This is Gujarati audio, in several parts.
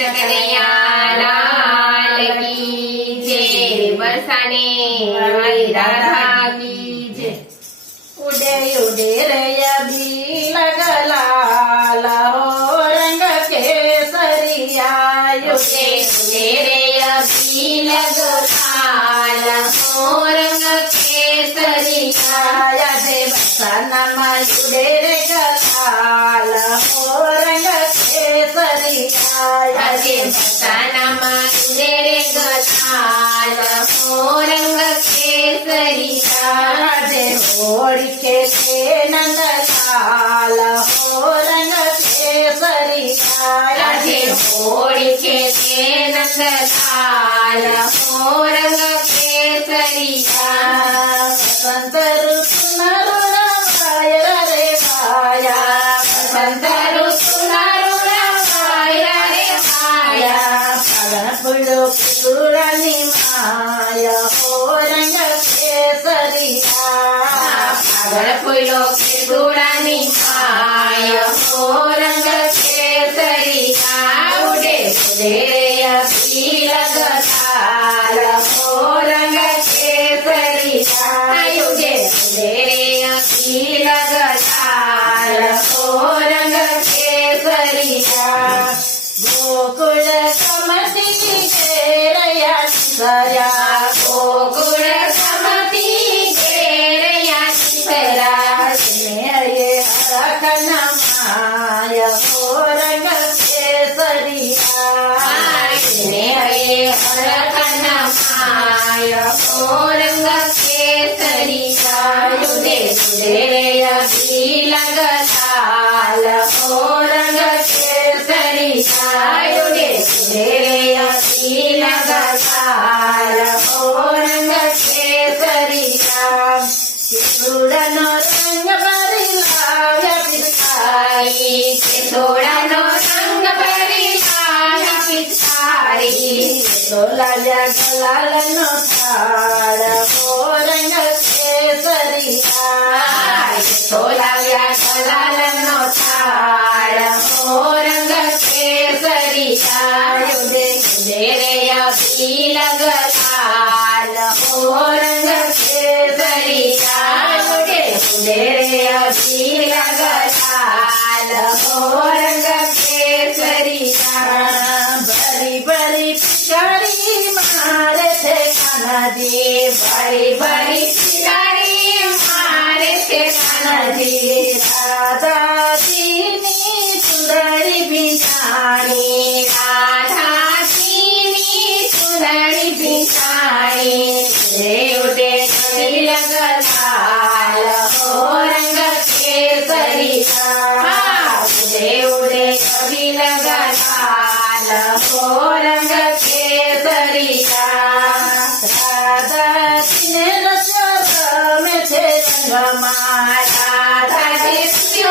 કનૈયા લાલ કી જય બરસાને વાલી રાધા કી જય ઉડે ઉડે રે અભી લગલાલ હો રંગ કેસરિયા ઉડે ઉડે રે અભી લગલાલ હો રંગ કેસરિયા આજે બરસાનામાં ઉડે રે ગલાલ હો રંગ કેસરિયા આજે બરસાનામાં ઉડે રે ગલાલ હો રંગ કેસરિયા આજે હોળી ખેલે નંદલાલ હો રંગ કેસરિયા આજે હોળી ખેલે નંદલાલ હો રંગ કેસરિયા વસંત ઋતુના ઋણવાય રે વાયા વસંત ઋતુના ઋણવાય રે વાયા ફાગણ ફૂલો કુળની માયા હો રંગ કેસરિયા ફાગણ ફૂલો કેસુડાની માય હો રંગ કેસરિયા ઉડે ઉડે અભી લગલાલ હો રંગ કેસરિયા ઉડે ઉડે અભી લગલાલ હો રંગ કેસરિયા ગોકુળ કમતી ઘેરયા સયા ગોકુળ સમતી ઘેરયા શિખરા સ્નેહે હરખના માય હો રંગ કેસરિયા સ્નેહે હરખના માય હો રંગ કેસરિયા ઉડે ઉડે અભી લગલાલ હો રંગ કેસરિયા ઉડે ઉડે અભી લગલાલ હો રંગ કેસરિયા ચૂડનો રંગ ભરી લાવ્યા પિચકારી કેસોડાનો રંગ ભરી લાવ્યા પિચકારી લાલ્યા ગલાલનો થાળ હો રંગ કેસરિયા સોલાવ્યા ગલાલનો થાળ હો રંગ કેસરિયા ઉડે ઉડે રે અભી લગલાલ હો રંગ કેસરિયા ઉડે ઉડે રે અભી લગલાલ હો રંગ કેસરિયા ભરી ભરી પિચકારી મારે છે કાનાજી ભરી ભરી પિચકારી મારે છે કાનાજી રાધાજીની સુંદરી બિજાણી રાધાજીની સુંદરી ભીષાણી ઉડે ઉડે અભી લગલાલ હો રંગ કેસરિયા ઉડે ઉડે અભી લગલાલ હો રંગ કેસરિયા રાધાજીને રસ્યો રમે છે રંગમાં રાધાજી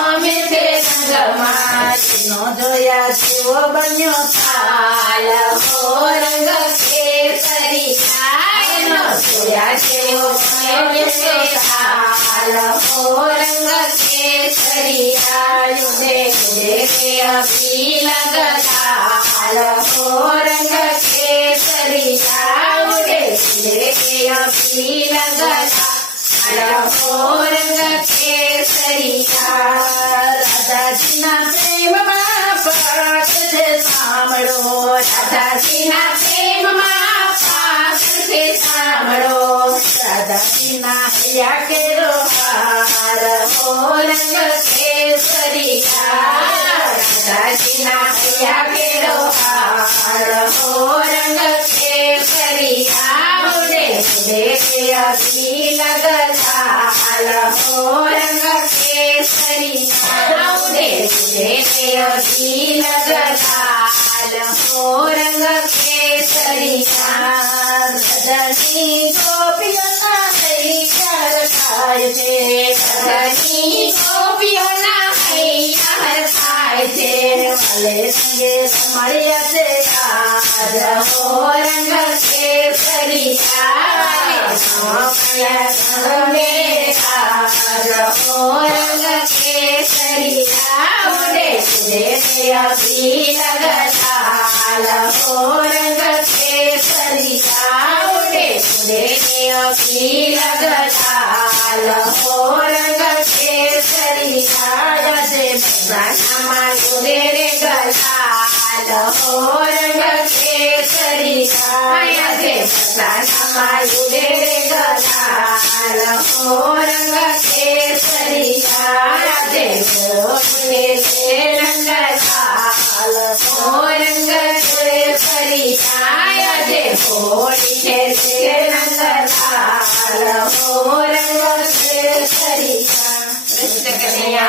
રમે છે રંગમાં નો જોયા જેવો બન્યો થાલ હો રંગ કેસરિયા એનો જોયા જેવો બન્યો છે થાલ હો રંગ કેસરિયા ઉડે ઉડે અભી લગલાલ હો રંગ કેસરિયા ઉડે ઉડે અભી લગલાલ હો રંગ કેસરિયા રાધાજીના પ્રેમમાં પાક છે સાંભળો રાધાજીના પ્રેમમાં પાક છે સાંભળો રાધાજીના હૈયા કેરો હાર હો રંગ કેસરિયા રાધાજીના હૈયા કેરો હાર હો રંગ કેસરિયા ઉડે ઉડે અભી લગલાલ હો રંગ કેસરિયા ઉડે ઉડે અભી લગલાલ હો રંગ કેસરિયા રાધાજી ગોપીઓના હૈયા થાય છે રાધાજી ગોપીઓના હૈયા થાય છે વાલે રંગે રમણિયા છે આજ હો રંગ કેસરિયા રમે હો રંગ કેસરિયા ઉડે रे अबीर गलाल हो रंग केसरिया उड़े उड़े रे अबीर गलाल हो रंग केसरिया जय भगवान उड़े रे गलाल हो रंग केसरिया जय भगवान उड़े रे गलाल हो रंग केसरिया जय भोले से रंग लाल हो रंग केसरिया जय भोले से रंग लाल हो रंग केसरिया कृष्ण कन्हैया